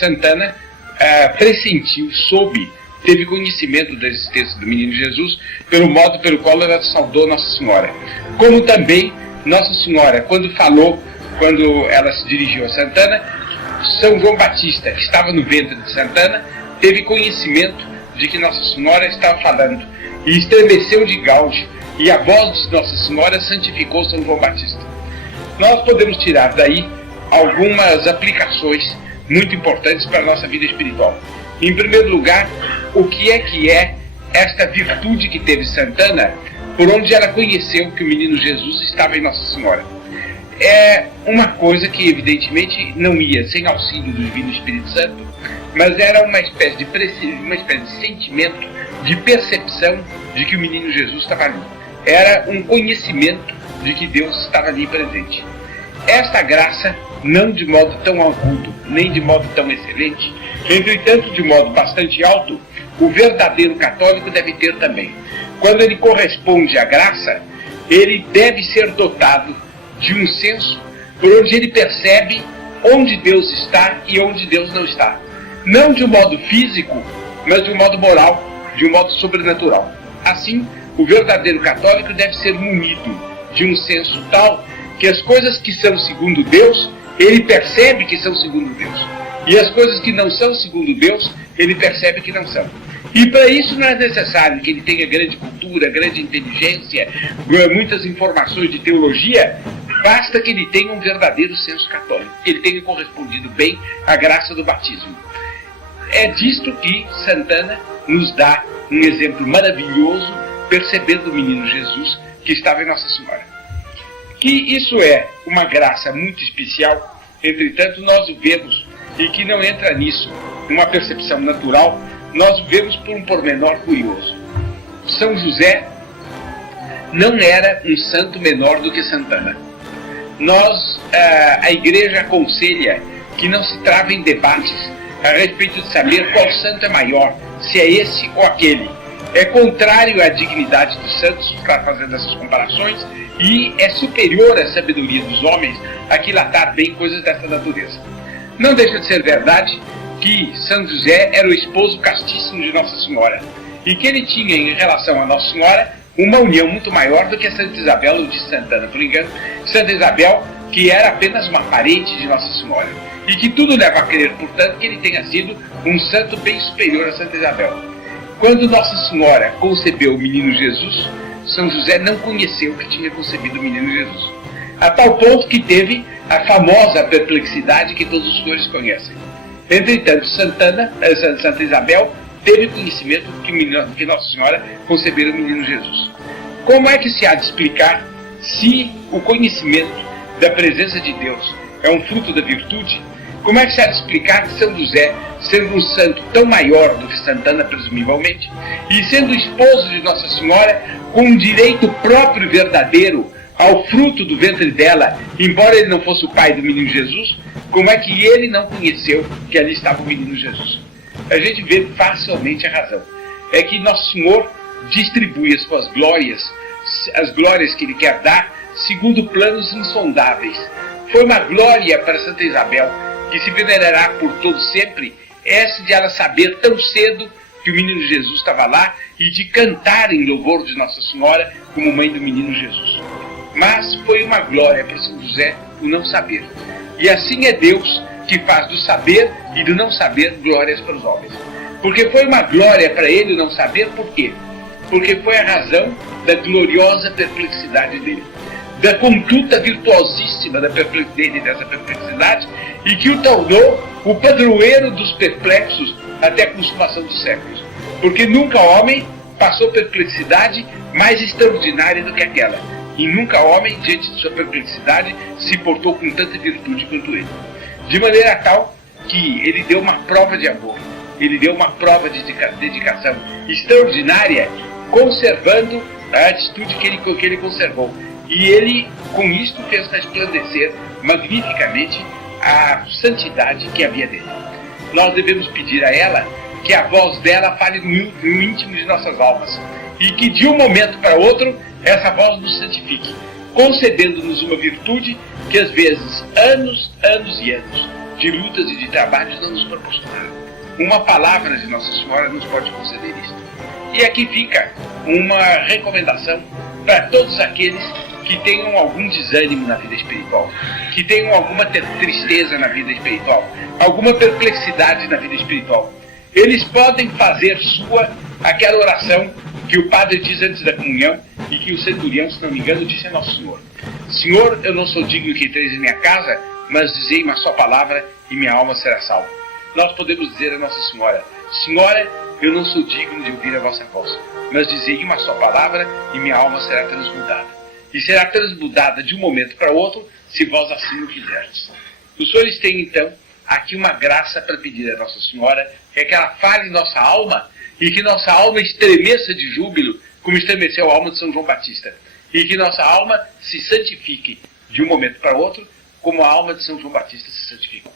Santana pressentiu, teve conhecimento da existência do menino Jesus pelo modo pelo qual ela saudou Nossa Senhora. Como também Nossa Senhora, quando ela se dirigiu a Santana, São João Batista, que estava no ventre de Santana, teve conhecimento de que Nossa Senhora estava falando e estremeceu de gáudio, e a voz de Nossa Senhora santificou São João Batista. Nós podemos tirar daí algumas aplicações muito importantes para a nossa vida espiritual. Em primeiro lugar, o que é esta virtude que teve Santana, por onde ela conheceu que o menino Jesus estava em Nossa Senhora? É uma coisa que evidentemente não ia sem auxílio do Divino Espírito Santo, mas era uma espécie de sentimento, de percepção de que o menino Jesus estava ali. Era um conhecimento de que Deus estava ali presente. Esta graça, não de modo tão agudo, nem de modo tão excelente, entretanto de modo bastante alto, o verdadeiro católico deve ter também. Quando ele corresponde à graça, ele deve ser dotado de um senso por onde ele percebe onde Deus está e onde Deus não está. Não de um modo físico, mas de um modo moral, de um modo sobrenatural. Assim, o verdadeiro católico deve ser munido de um senso tal que as coisas que são segundo Deus, ele percebe que são segundo Deus. E as coisas que não são segundo Deus, ele percebe que não são. E para isso não é necessário que ele tenha grande cultura, grande inteligência, muitas informações de teologia. Basta que ele tenha um verdadeiro senso católico, que ele tenha correspondido bem à graça do batismo. É disto que Santana nos dá um exemplo maravilhoso, percebendo o menino Jesus que estava em Nossa Senhora. Que isso é uma graça muito especial, entretanto nós o vemos, e que não entra nisso uma percepção natural, nós o vemos por um pormenor curioso. São José não era um santo menor do que Santana. A Igreja aconselha que não se travem debates a respeito de saber qual santo é maior, se é esse ou aquele. É contrário à dignidade dos santos ficar fazendo essas comparações e é superior à sabedoria dos homens aquilatar bem coisas dessa natureza. Não deixa de ser verdade que São José era o esposo castíssimo de Nossa Senhora e que ele tinha em relação a Nossa Senhora uma união muito maior do que a Santa Isabel ou de Santana. Por engano, Santa Isabel, que era apenas uma parente de Nossa Senhora, e que tudo leva a crer, portanto, que ele tenha sido um santo bem superior a Santa Isabel. Quando Nossa Senhora concebeu o menino Jesus, São José não conheceu que tinha concebido o menino Jesus, a tal ponto que teve a famosa perplexidade que todos os senhores conhecem. Entretanto, Santa Isabel teve conhecimento que Nossa Senhora concebeu o menino Jesus. Como é que se há de explicar se o conhecimento da presença de Deus é um fruto da virtude? Como é que se há de explicar que São José, sendo um santo tão maior do que Santana, presumivelmente, e sendo esposo de Nossa Senhora, com um direito próprio e verdadeiro ao fruto do ventre dela, embora ele não fosse o pai do menino Jesus, como é que ele não conheceu que ali estava o menino Jesus? A gente vê facilmente a razão. É que Nosso Senhor distribui as suas glórias, as glórias que Ele quer dar, segundo planos insondáveis. Foi uma glória para Santa Isabel, que se venerará por todo sempre, essa de ela saber tão cedo que o menino Jesus estava lá e de cantar em louvor de Nossa Senhora como mãe do menino Jesus. Mas foi uma glória para São José o não saber. E assim é Deus que faz do saber e do não saber glórias para os homens. Porque foi uma glória para ele o não saber, por quê? Porque foi a razão da gloriosa perplexidade dele, da conduta virtuosíssima dessa perplexidade, e que o tornou o padroeiro dos perplexos até a consumação dos séculos. Porque nunca homem passou perplexidade mais extraordinária do que aquela. E nunca homem, diante de sua perplexidade, se portou com tanta virtude quanto ele. De maneira tal que ele deu uma prova de amor, ele deu uma prova de dedicação extraordinária, conservando a atitude que ele conservou. E ele, com isto, fez resplandecer magnificamente a santidade que havia dele. Nós devemos pedir a ela que a voz dela fale no íntimo de nossas almas, e que de um momento para outro essa voz nos santifique, concedendo-nos uma virtude que às vezes, anos e anos, de lutas e de trabalhos não nos proporcionaram. Uma palavra de Nossa Senhora nos pode conceder isto. E aqui fica uma recomendação para todos aqueles que tenham algum desânimo na vida espiritual, que tenham alguma tristeza na vida espiritual, alguma perplexidade na vida espiritual. Eles podem fazer sua aquela oração que o padre diz antes da comunhão e que o centurião, se não me engano, disse a Nosso Senhor. Senhor, eu não sou digno que entreis em minha casa, mas dizei uma só palavra e minha alma será salva. Nós podemos dizer a Nossa Senhora, Senhora, eu não sou digno de ouvir a vossa voz, mas dizei uma só palavra e minha alma será transmudada. E será transmudada de um momento para outro, se vós assim o quiserdes. Os senhores têm, então, aqui uma graça para pedir a Nossa Senhora, que é que ela fale em nossa alma e que nossa alma estremeça de júbilo, como estremeceu a alma de São João Batista. E que nossa alma se santifique de um momento para outro, como a alma de São João Batista se santificou.